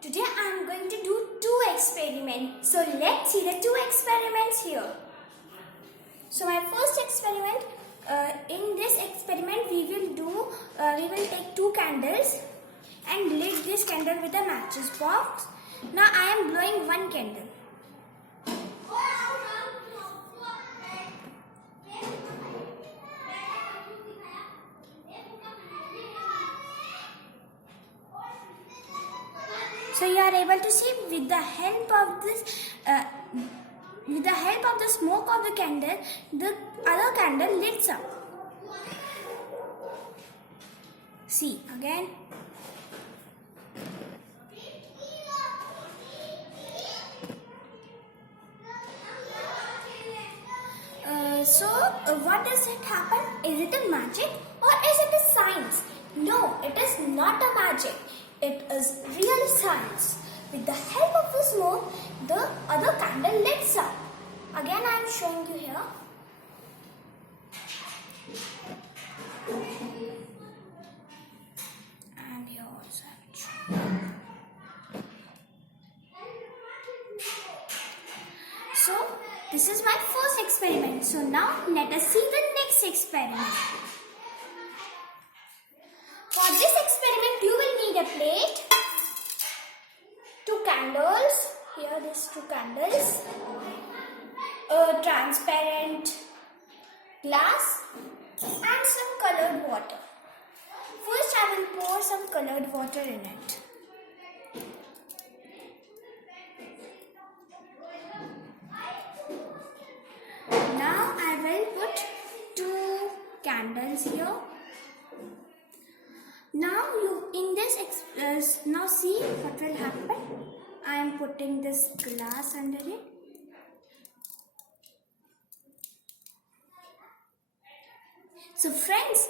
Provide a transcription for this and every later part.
Today I am going to do two experiments. So let's see the two experiments here. So my first experiment, in this experiment we will take two candles and lit this candle with a matches box. Now I am blowing one candle. So you are able to see with the help of the smoke of the candle, the other candle lights up. See again. What does it happen? Is it a magic or is it a science? No, it is not a magic. It is real science. With the help of the smoke, the other candle lights up. Again, I am showing you here. And here also I will show you. So, this is my first experiment. So now let us see the next experiment. For this experiment, you will need a plate, two candles, here these two candles, a transparent glass and some colored water. First I will pour some colored water in it. Now I will put two candles here. Now now see what will happen. I am putting this glass under it. So friends,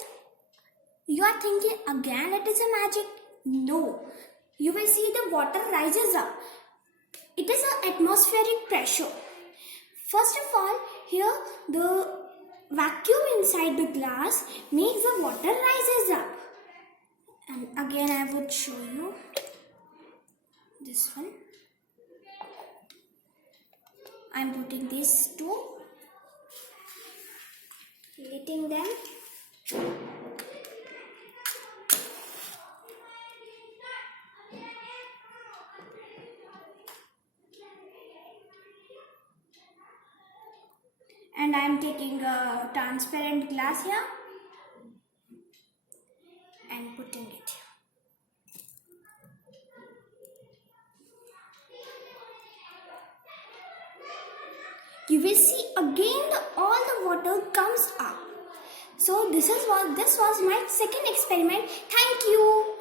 you are thinking again it is a magic? No. You will see the water rises up. It is an atmospheric pressure. First of all, here the vacuum inside the glass makes the water rises up. And again I would show you this one. I am putting these two, lighting them. And I am taking a transparent glass here and putting it. You will see again all the water comes up. So this was my second experiment. Thank you.